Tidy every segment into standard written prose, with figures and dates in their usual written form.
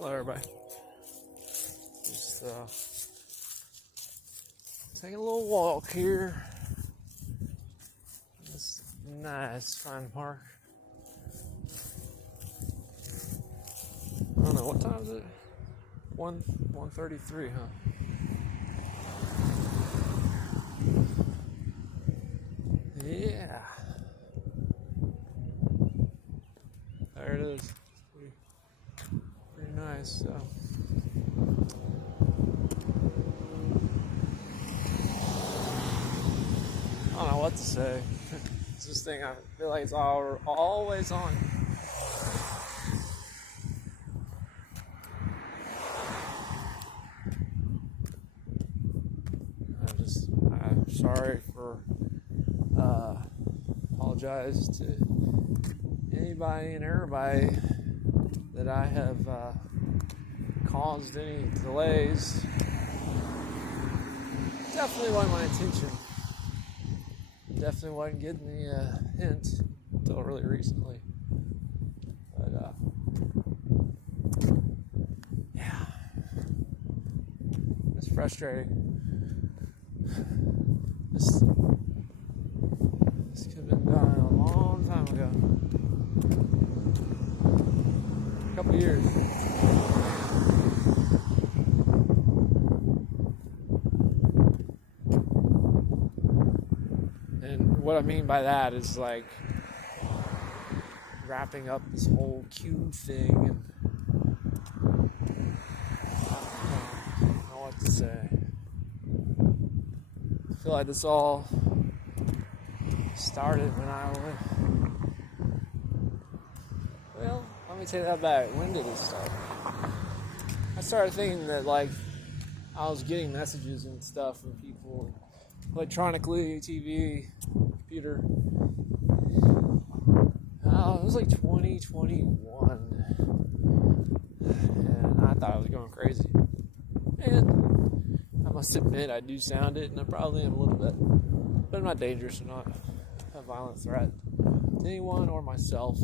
Hello, everybody. Just taking a little walk here. This nice, fine park. I don't know, what time is it? 1:33, huh? Yeah. There it is. Pretty nice, so. I don't know what to say. It's this thing, I feel like it's always on. I'm sorry for, apologize to anybody and everybody that I have caused any delays. Definitely wasn't my intention. Definitely wasn't getting the hint until really recently. But yeah, it's frustrating. This could have been done a long time ago. A couple years. And what I mean by that is like wrapping up this whole Q thing, and I don't know what to say. I feel like this all started when well, let me take that back. When did it start? I started thinking that like I was getting messages and stuff from people electronically, TV, computer. It was like 2021, and I thought I was going crazy. And I must admit, I do sound it, and I probably am a little bit, but I'm not dangerous or not a violent threat to anyone or myself.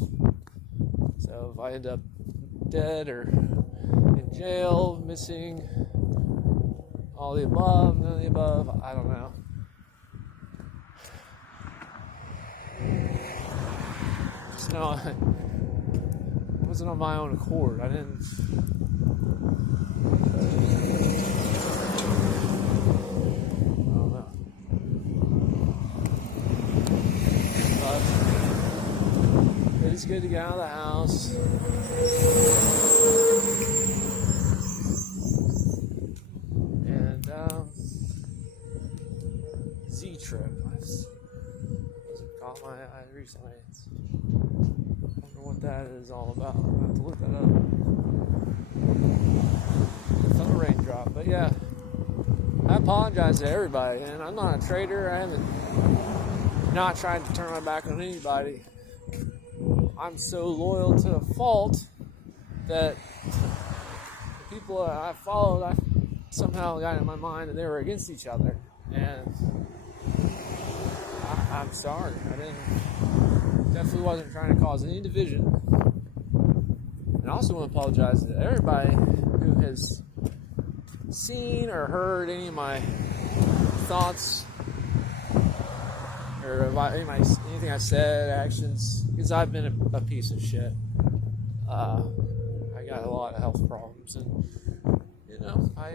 So if I end up dead or in jail, missing, all the above, none of the above, I don't know. Just know I wasn't on my own accord. I didn't. It's good to get out of the house. And Z-Trip. It's caught my eye recently. I don't know what that is all about. I'm going to have to look that up. I felt a raindrop. But yeah, I apologize to everybody. And I'm not a traitor. I haven't not tried to turn my back on anybody. I'm so loyal to a fault that the people that I followed, I somehow got in my mind that they were against each other. And I'm sorry. Definitely wasn't trying to cause any division. And I also want to apologize to everybody who has seen or heard any of my thoughts or anything I said, actions, because I've been a piece of shit. I got a lot of health problems, and I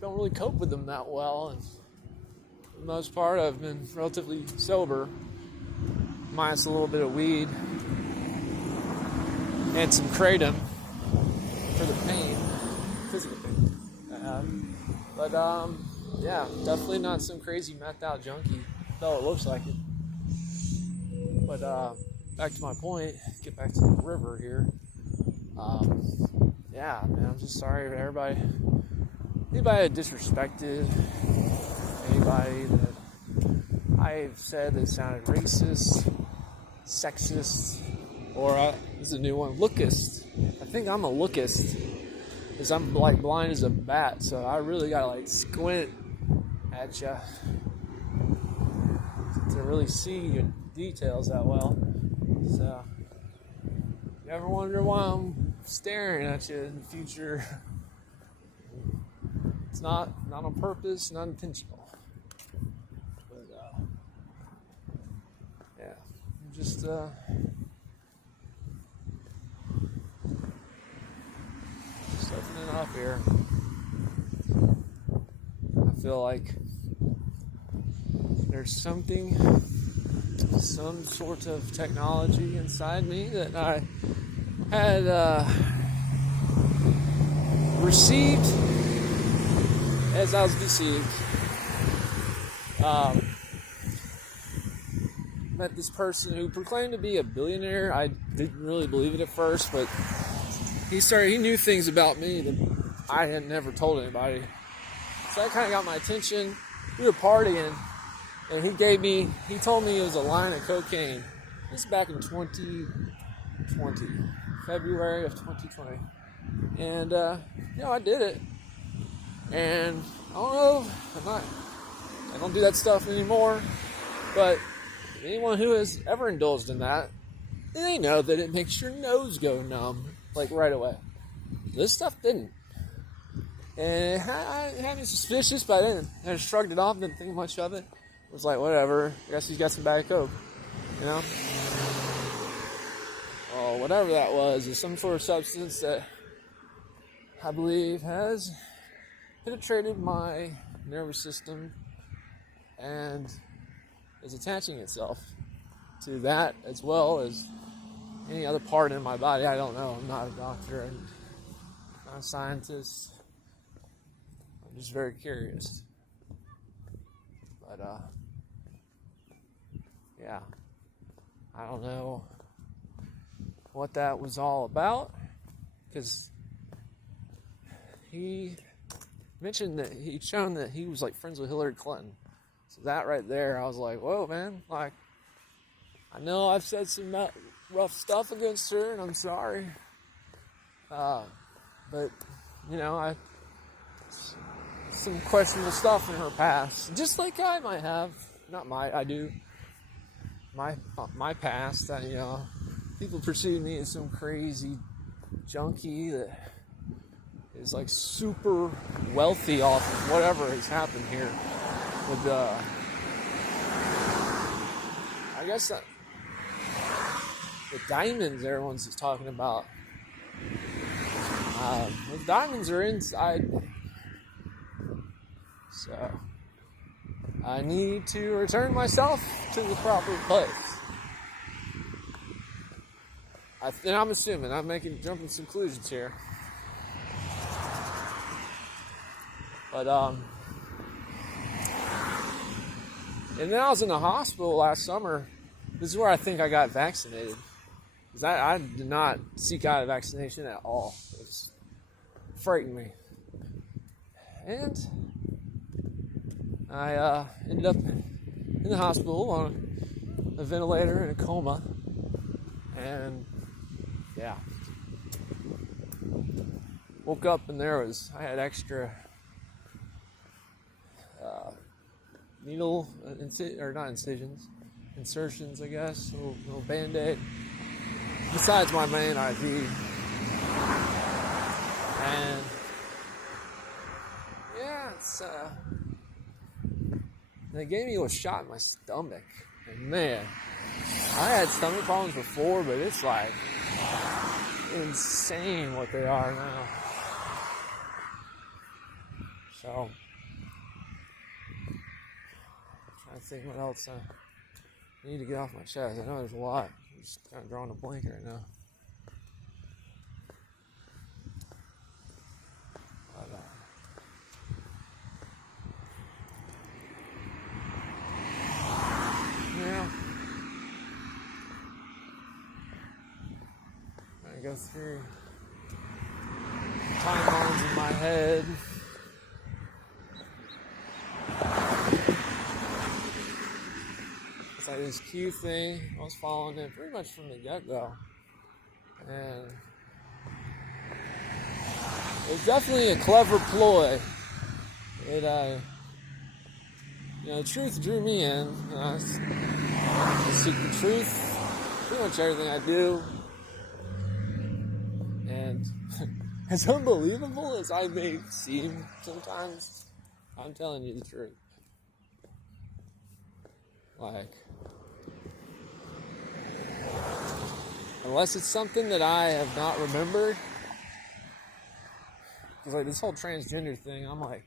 don't really cope with them that well. And for the most part, I've been relatively sober, minus a little bit of weed and some kratom for the pain, physical pain I have. But yeah, definitely not some crazy methed out junkie, though it looks like it. But back to my point, get back to the river here. Yeah, man, I'm just sorry for anybody that disrespected, anybody that I've said that sounded racist, sexist, or this is a new one, lookist. I think I'm a lookist, because I'm like blind as a bat, so I really gotta like squint at you to really see your details that well. So, you ever wonder why I'm staring at you in the future. It's not on purpose, not intentional. But yeah, I'm just opening up here. I feel like there's some sort of technology inside me that I had received as I was deceived. Met this person who proclaimed to be a billionaire. I didn't really believe it at first, but he knew things about me that I had never told anybody. So that kind of got my attention. We were partying, and he told me it was a line of cocaine. This is back in 2020, February of 2020. And, I did it. And I don't know, I don't do that stuff anymore, but anyone who has ever indulged in that, they know that it makes your nose go numb, like right away. This stuff didn't. And I had me suspicious, but I didn't. I just shrugged it off, didn't think much of it. It was like, whatever, I guess he's got some bad coke, you know? Well, whatever that was is some sort of substance that I believe has penetrated my nervous system and is attaching itself to that as well as any other part in my body. I don't know. I'm not a doctor. I'm not a scientist. I'm just very curious. But, yeah. I don't know what that was all about, because he mentioned that he'd shown that he was like friends with Hillary Clinton. So that right there, I was like, whoa, man. Like, I know I've said some rough stuff against her, and I'm sorry. But, some questionable stuff in her past. Just like I might have. I do. My past, people perceive me as some crazy junkie that is like super wealthy off of whatever has happened here with I guess the diamonds everyone's talking about. The diamonds are inside, so I need to return myself to the proper place. I'm assuming I'm jumping some conclusions here. But, and then I was in the hospital last summer. This is where I think I got vaccinated. Because I did not seek out a vaccination at all. It was frightened me. And I ended up in the hospital on a ventilator in a coma. And, yeah. Woke up and I had extra needle, insertions, I guess, a little Band-Aid, besides my main IV. And, yeah, they gave me a shot in my stomach. And man, I had stomach problems before, but it's like insane what they are now. So, I think what else I need to get off my chest. I know there's a lot. I'm just kind of drawing a blank right now. But, yeah. I go through timelines in my head. Like this Q thing, I was following it pretty much from the get-go, and it was definitely a clever ploy. The truth drew me in. I seek the truth, pretty much everything I do, and As unbelievable as I may seem sometimes, I'm telling you the truth. Like, unless it's something that I have not remembered, because like this whole transgender thing, I'm like,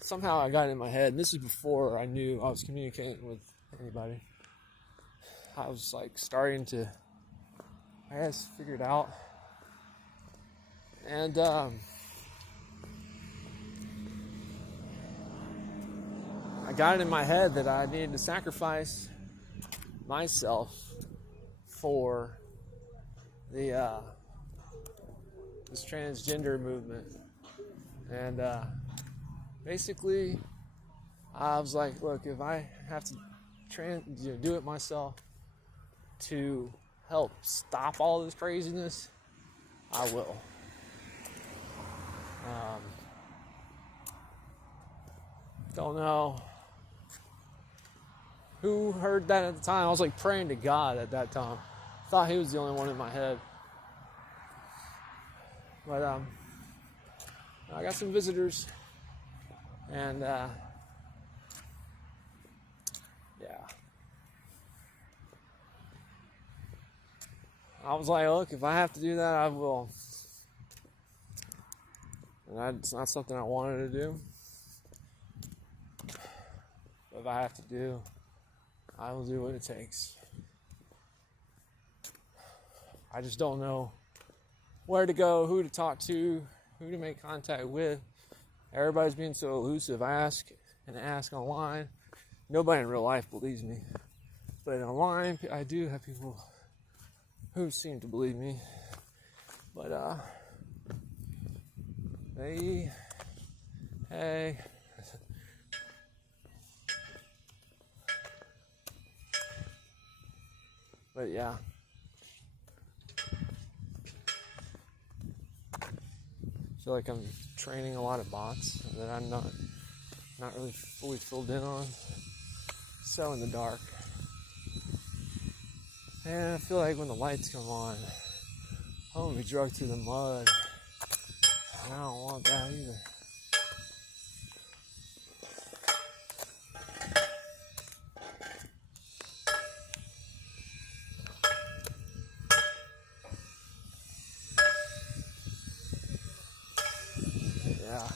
somehow I got it in my head, and this is before I knew I was communicating with anybody. I was like starting to, I guess, figure it out. And I got it in my head that I needed to sacrifice myself for the this transgender movement. And basically, I was like, look, if I have to do it myself to help stop all this craziness, I will. Don't know who heard that at the time. I was like praying to God at that time. Thought he was the only one in my head. But I got some visitors, and yeah. I was like, look, if I have to do that, I will. And it's not something I wanted to do. But if I have to do, I will do what it takes. I just don't know where to go, who to talk to, who to make contact with. Everybody's being so elusive. I ask online. Nobody in real life believes me. But online, I do have people who seem to believe me. But, hey. But yeah. I feel like I'm training a lot of bots that I'm not really fully filled in on. So in the dark. And I feel like when the lights come on, I'm gonna be dragged through the mud. I don't want that either. Yeah.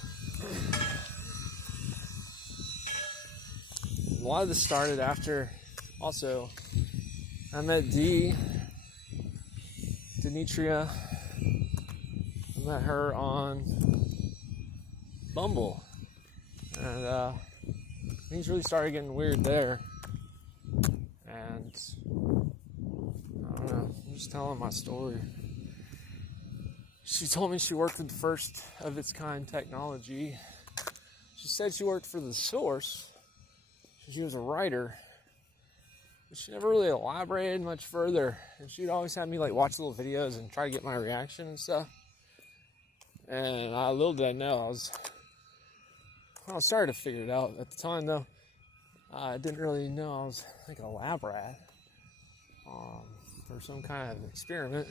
A lot of this started after, also, I met Demetria. I met her on Bumble. And things really started getting weird there. And I don't know, I'm just telling my story. She told me she worked with the first of its kind technology. She said she worked for the source. She was a writer. But she never really elaborated much further. And she'd always have me like watch little videos and try to get my reaction and stuff. And little did I know, I was starting to figure it out. At the time though, I didn't really know I was like a lab rat for some kind of experiment.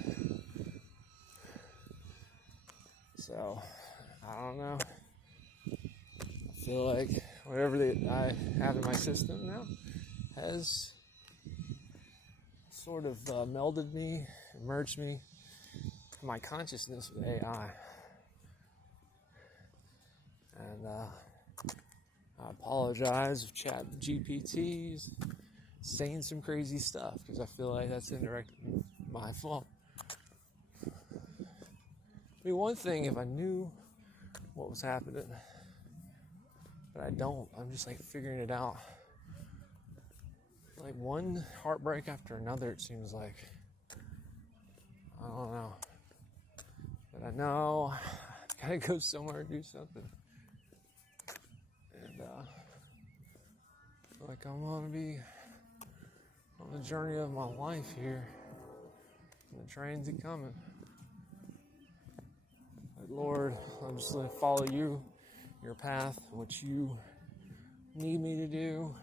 So, I don't know. I feel like whatever I have in my system now has sort of melded me, merged me in my consciousness with AI. And I apologize if Chat GPT's saying some crazy stuff, because I feel like that's indirectly my fault. I mean, one thing if I knew what was happening, but I don't. I'm just like figuring it out. Like one heartbreak after another, it seems like. I don't know. But I know I gotta go somewhere and do something. And I feel like I'm gonna be on the journey of my life here. And the trains are coming. Like, Lord, I'm just gonna follow you, your path, what you need me to do,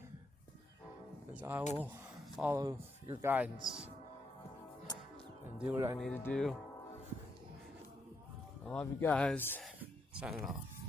because I will follow your guidance and do what I need to do. I love you guys. Signing off.